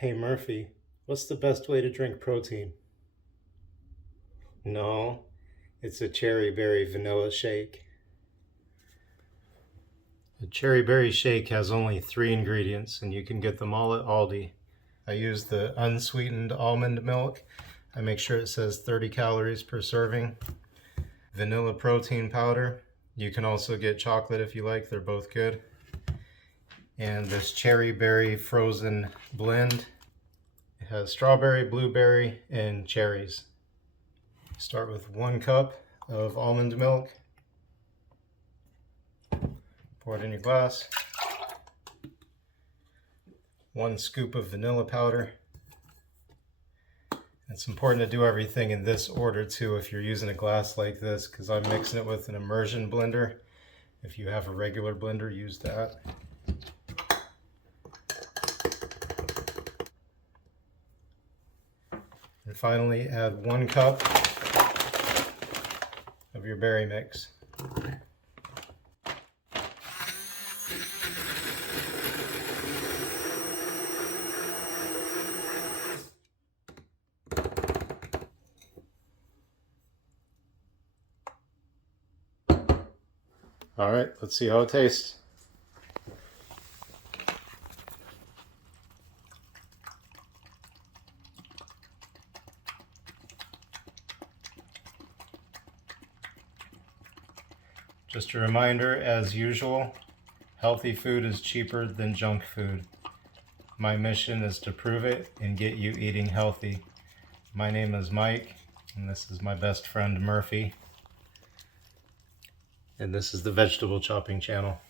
Hey Murphy, what's the best way to drink protein? No, it's a cherry berry vanilla shake. A cherry berry shake has only 3 ingredients and you can get them all at Aldi. I use the unsweetened almond milk. I make sure it says 30 calories per serving. Vanilla protein powder. You can also get chocolate if you like, they're both good. And this cherry berry frozen blend. It has strawberry, blueberry, and cherries. Start with 1 cup of almond milk. Pour it in your glass. 1 scoop of vanilla powder. It's important to do everything in this order too if you're using a glass like this, because I'm mixing it with an immersion blender. If you have a regular blender, use that. And finally, add 1 cup of your berry mix. All right, let's see how it tastes. Just a reminder, as usual, healthy food is cheaper than junk food. My mission is to prove it and get you eating healthy. My name is Mike, and this is my best friend Murphy. And this is the Vegetable Chopping Channel.